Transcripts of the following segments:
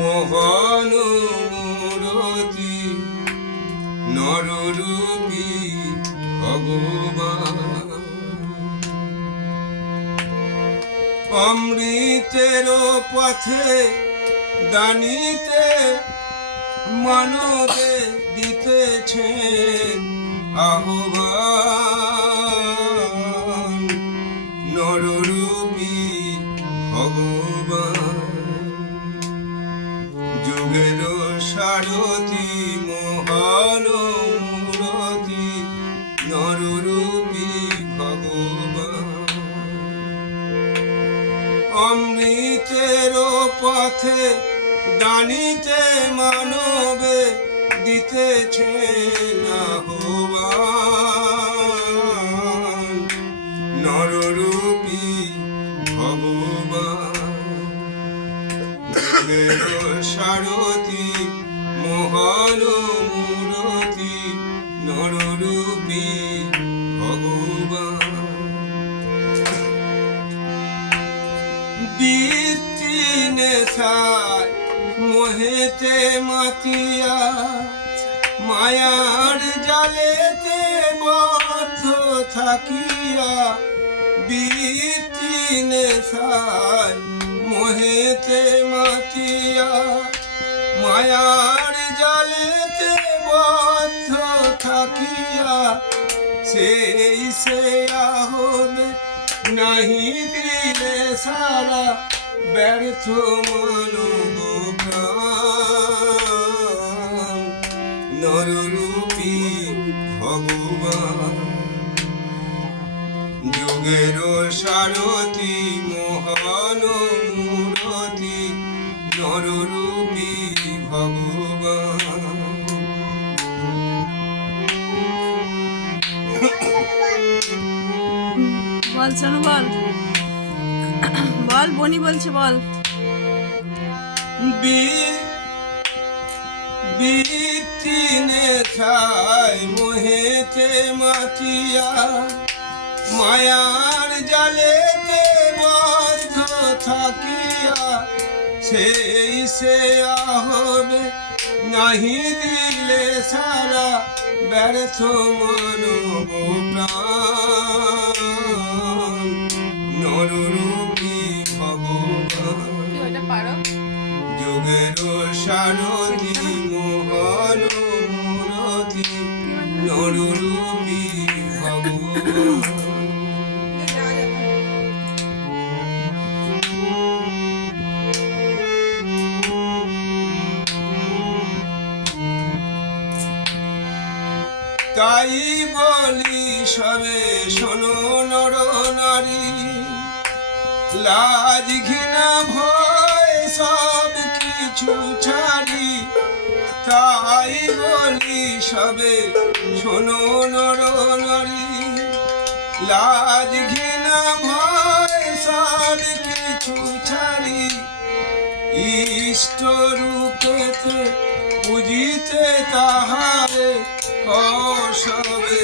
মোহন মূরতি নররূপী ভগবান। অমৃতের পথে দানিতে মানবে দিতেছেন আহ্বান নররূপী ভগবান। যুগের সারথি মোহন মূরতি নররূপী ভগবান। অমৃতের পথে দানিতে মানবে দিতেছেন আহ্বান নররূপী ভগবান। যুগের সারথি মোহন মূরতি নররূপী ভগবান। বৃত্তি নেশায় মোহেতে মাতিয়া মায়ার জালেতে বদ্ধ থাকিয়া। বৃত্তি নেশায় মোহেতে মাতিয়া মায়ার জালেতে বদ্ধ থাকিয়া। সেই সে হবে নাহি দিলে সারা ব্যর্থ মানব প্রাণ নররূপী ভগবান। যুগের সারথি মোহন মূরতি নররূপী ভগবান। বল শোনো, বল বল, বনি বলছে বল। বৃত্তি নেশায় মোহেতে মাতিয়া মায়ার জালেতে বদ্ধ থাকিয়া। সেই সে হবে নাহি দিলে সারা ব্যর্থ মানব প্রাণ নররূপী ভগবান। যুগের সারথি মোহন মূরতি নররূপী ভগবান। তাই বলি সবে শোনো নর নারী, লাজ ঘৃণা ভয় সব কিছু ছাড়ি। তাই বলি সবে শোনো নর নারী, লাজ ঘৃণা ভয় সব কিছু ছাড়ি। ইষ্ট রূপেতে পুজিতে তাহারে সবে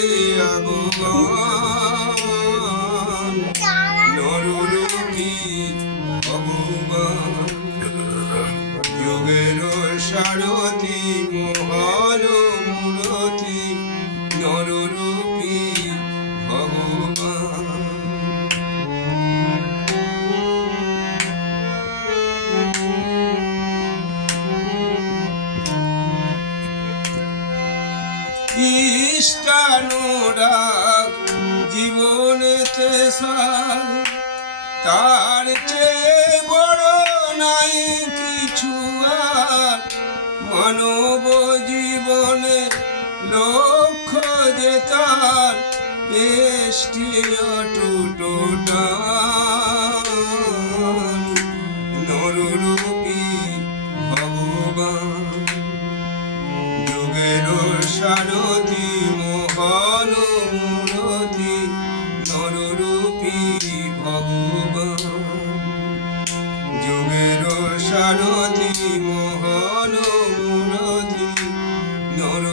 ভগবান নররূপী ভগবান। যুগের সারথি মোহন মূরতি নররূপী ভগবান। ইষ্টানুরাগ জীবনেতে সার, তার চেয়ে বড় নাই কিছু আর। মানব জীবনে লক্ষ্য যে তার এষ্টি অটুট টান নররূপী ভগবান। যুগের সারথি মোহন মূরতি নররূপী ভগবান। যুগের সারথি মোহন মূরতি নর